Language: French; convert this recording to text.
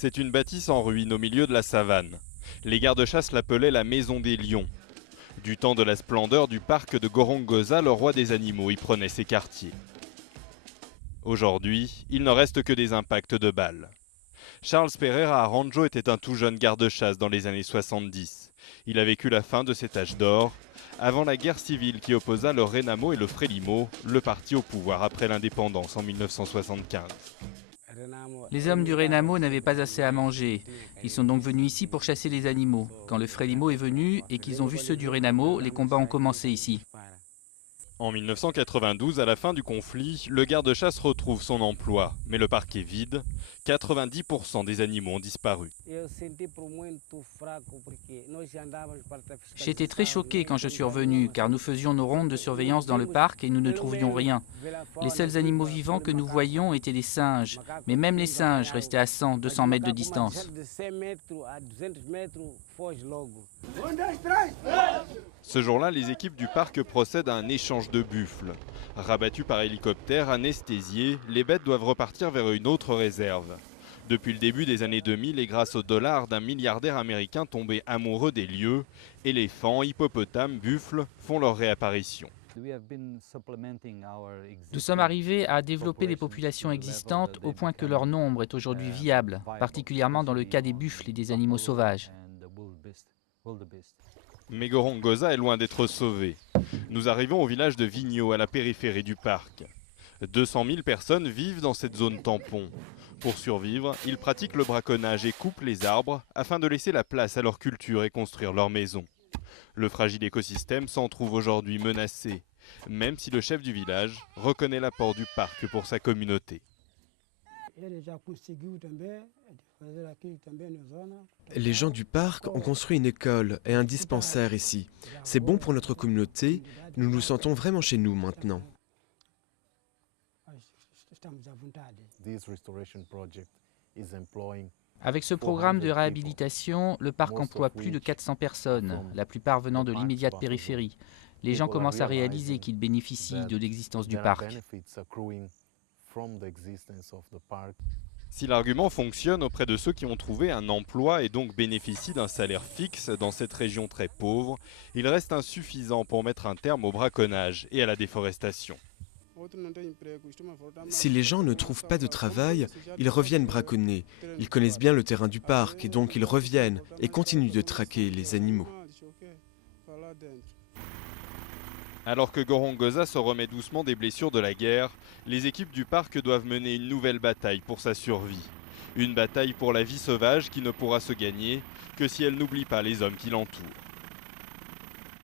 C'est une bâtisse en ruine au milieu de la savane. Les gardes-chasse l'appelaient la maison des lions. Du temps de la splendeur du parc de Gorongosa, le roi des animaux y prenait ses quartiers. Aujourd'hui, il ne reste que des impacts de balles. Charles Pereira Aranjo était un tout jeune garde-chasse dans les années 70. Il a vécu la fin de cet âge d'or, avant la guerre civile qui opposa le Renamo et le Frelimo, le parti au pouvoir après l'indépendance en 1975. Les hommes du Renamo n'avaient pas assez à manger. Ils sont donc venus ici pour chasser les animaux. Quand le Frelimo est venu et qu'ils ont vu ceux du Renamo, les combats ont commencé ici. En 1992, à la fin du conflit, le garde-chasse retrouve son emploi, mais le parc est vide. 90% des animaux ont disparu. J'étais très choqué quand je suis revenu, car nous faisions nos rondes de surveillance dans le parc et nous ne trouvions rien. Les seuls animaux vivants que nous voyions étaient des singes, mais même les singes restaient à 100, 200 mètres de distance. Ce jour-là, les équipes du parc procèdent à un échange de buffles. Rabattus par hélicoptère, anesthésiés, les bêtes doivent repartir vers une autre réserve. Depuis le début des années 2000 et grâce au dollar d'un milliardaire américain tombé amoureux des lieux, éléphants, hippopotames, buffles font leur réapparition. Nous sommes arrivés à développer les populations existantes au point que leur nombre est aujourd'hui viable, particulièrement dans le cas des buffles et des animaux sauvages. Mais Gorongosa est loin d'être sauvé. Nous arrivons au village de Vigno, à la périphérie du parc. 200 000 personnes vivent dans cette zone tampon. Pour survivre, ils pratiquent le braconnage et coupent les arbres afin de laisser la place à leur culture et construire leur maison. Le fragile écosystème s'en trouve aujourd'hui menacé, même si le chef du village reconnaît l'apport du parc pour sa communauté. Les gens du parc ont construit une école et un dispensaire ici. C'est bon pour notre communauté, nous nous sentons vraiment chez nous maintenant. Avec ce programme de réhabilitation, le parc emploie plus de 400 personnes, la plupart venant de l'immédiate périphérie. Les gens commencent à réaliser qu'ils bénéficient de l'existence du parc. Si l'argument fonctionne auprès de ceux qui ont trouvé un emploi et donc bénéficient d'un salaire fixe dans cette région très pauvre, il reste insuffisant pour mettre un terme au braconnage et à la déforestation. Si les gens ne trouvent pas de travail, ils reviennent braconner. Ils connaissent bien le terrain du parc et donc ils reviennent et continuent de traquer les animaux. Alors que Gorongosa se remet doucement des blessures de la guerre, les équipes du parc doivent mener une nouvelle bataille pour sa survie. Une bataille pour la vie sauvage qui ne pourra se gagner que si elle n'oublie pas les hommes qui l'entourent.